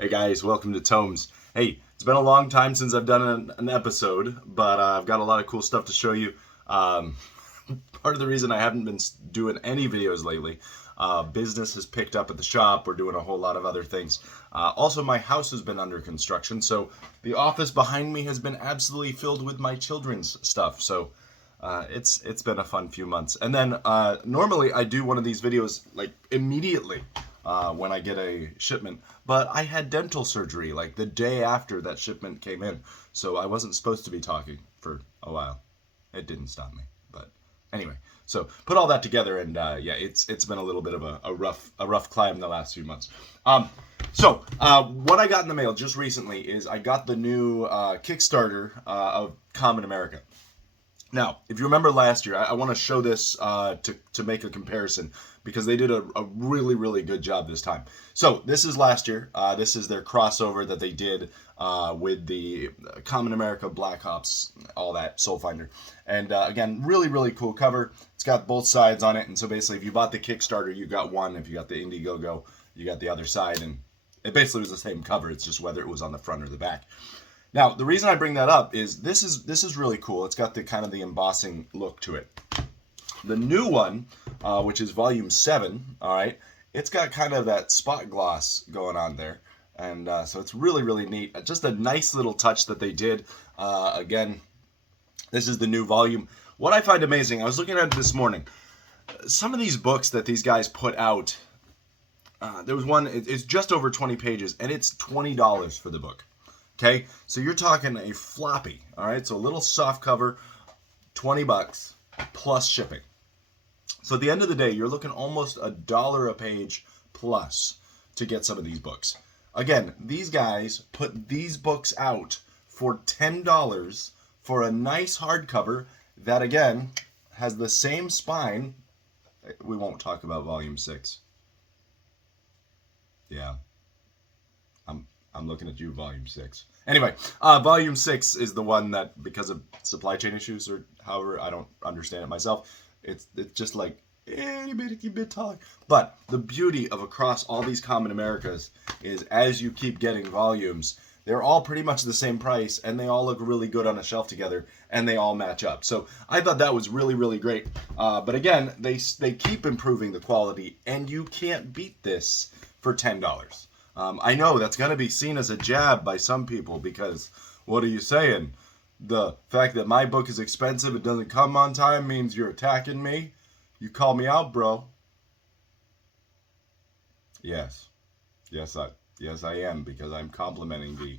Hey guys, welcome to Tomes. Hey, it's been a long time since I've done an episode, but I've got a lot of cool stuff to show you. Um, Part of the reason I haven't been doing any videos lately, business has picked up at the shop. We're doing a whole lot of other things. Also, my house has been under construction, so the office behind me has been absolutely filled with my children's stuff. So it's been a fun few months. And then normally I do one of these videos like immediately when I get a shipment, but I had dental surgery like the day after that shipment came in, so I wasn't supposed to be talking for a while. It didn't stop me, but anyway. So put all that together, and yeah, it's been a little bit of a rough climb the last few months. What I got in the mail just recently is I got the new Kickstarter of Kamen America. Now, if you remember last year, I want to show this to make a comparison because they did a really, really good job this time. So this is last year. This is their crossover that they did with the Kamen America Black Ops, all that, Soul Finder. And again, really, really cool cover. It's got both sides on it. And so basically, if you bought the Kickstarter, you got one. If you got the Indiegogo, you got the other side. And it basically was the same cover. It's just whether it was on the front or the back. Now, the reason I bring that up is this is really cool. It's got the kind of the embossing look to it. The new one, which is volume 7, all right, it's got kind of that spot gloss going on there. And so it's really, really neat. Just a nice little touch that they did. Again, this is the new volume. What I find amazing, I was looking at it this morning. Some of these books that these guys put out, there was one, it's just over 20 pages, and it's $20 for the book. Okay, so you're talking a floppy, all right? So a little soft cover, $20 plus shipping. So at the end of the day, you're looking almost $1 a page plus to get some of these books. Again, these guys put these books out for $10 for a nice hardcover that, again, has the same spine. We won't talk about volume 6. Yeah. I'm looking at you, volume 6. Anyway, volume 6 is the one that, because of supply chain issues or however, I don't understand it myself. It's just like itty bit talk. But the beauty of across all these Kamen Americas is as you keep getting volumes, they're all pretty much the same price, and they all look really good on a shelf together, and they all match up. So I thought that was really, really great. But again, they keep improving the quality, and you can't beat this for $10. I know that's going to be seen as a jab by some people because, what are you saying? The fact that my book is expensive, it doesn't come on time, means you're attacking me? You call me out, bro. Yes. Yes, I am, because I'm complimenting the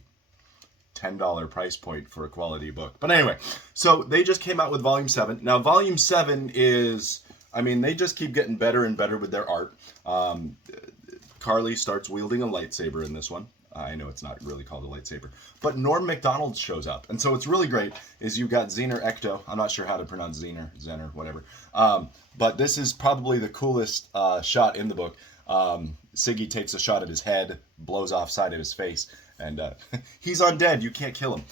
$10 price point for a quality book. But anyway, so they just came out with Volume 7. Now, Volume 7 is, I mean, they just keep getting better and better with their art. Carly starts wielding a lightsaber in this one. I know it's not really called a lightsaber. But Norm Macdonald shows up. And so what's really great is you've got Zener Ecto. I'm not sure how to pronounce Zener, whatever. But this is probably the coolest shot in the book. Siggy takes a shot at his head, blows off side of his face, and he's undead. You can't kill him.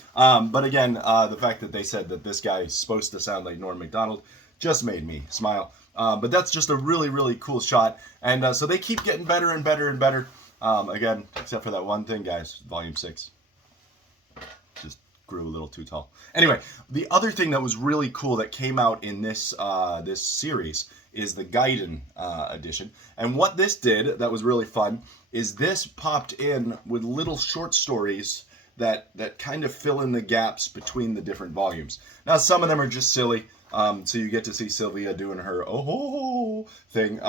But again, the fact that they said that this guy is supposed to sound like Norm Macdonald just made me smile. But that's just a really, really cool shot. And so they keep getting better and better and better. Again, except for that one thing, guys, Volume 6 just grew a little too tall. Anyway, the other thing that was really cool that came out in this this series is the Gaiden edition. And what this did that was really fun is this popped in with little short stories that kind of fill in the gaps between the different volumes. Now, some of them are just silly. So you get to see Sylvia doing her oh thing,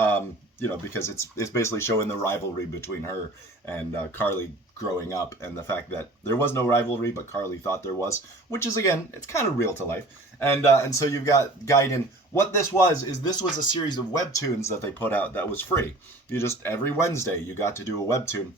because it's basically showing the rivalry between her and Carly growing up, and the fact that there was no rivalry, but Carly thought there was, which is, again, it's kind of real to life. And so you've got Gaiden. What this was a series of webtoons that they put out that was free. You just, every Wednesday, you got to do a webtoon.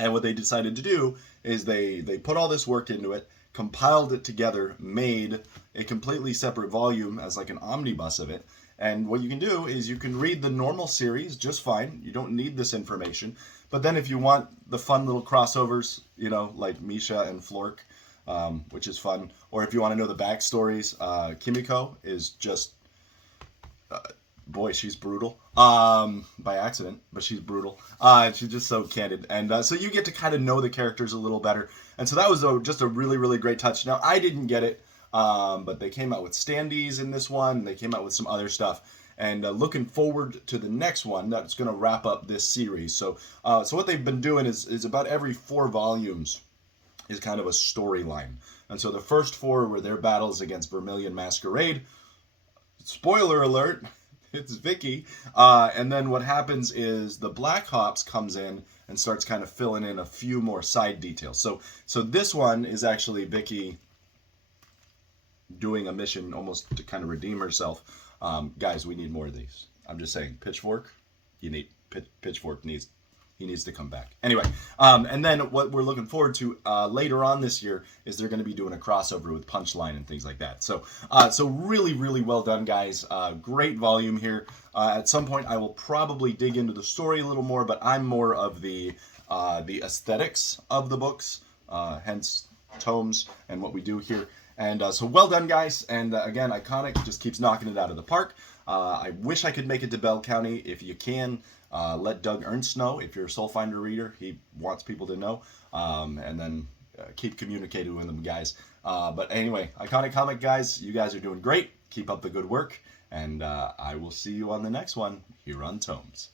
And what they decided to do is they put all this work into it, compiled it together, made a completely separate volume as like an omnibus of it. And what you can do is you can read the normal series just fine. You don't need this information. But then if you want the fun little crossovers, like Misha and Flork, which is fun, or if you want to know the backstories, Kimiko is just boy, she's brutal. By accident, but she's brutal. She's just so candid, and so you get to kind of know the characters a little better. And so that was just a really, really great touch. Now I didn't get it, but they came out with standees in this one. They came out with some other stuff. And looking forward to the next one that's going to wrap up this series. So what they've been doing is about every 4 volumes is kind of a storyline. And so the first 4 were their battles against Vermilion Masquerade. Spoiler alert, it's Vicky. And then what happens is the Black Ops comes in and starts kind of filling in a few more side details. So this one is actually Vicky doing a mission almost to kind of redeem herself. Guys, we need more of these. I'm just saying, Pitchfork, Pitchfork needs to come back. Anyway, and then what we're looking forward to later on this year is they're going to be doing a crossover with Punchline and things like that. So really, really well done, guys. Great volume here. At some point, I will probably dig into the story a little more, but I'm more of the aesthetics of the books, hence tomes and what we do here. And so well done, guys. And again, Iconic just keeps knocking it out of the park. I wish I could make it to Bell County. If you can, let Doug Ernst know. If you're a Soul Finder reader, he wants people to know. And then keep communicating with them, guys. But anyway, Iconic Comic, guys, you guys are doing great. Keep up the good work. And I will see you on the next one here on Tomes.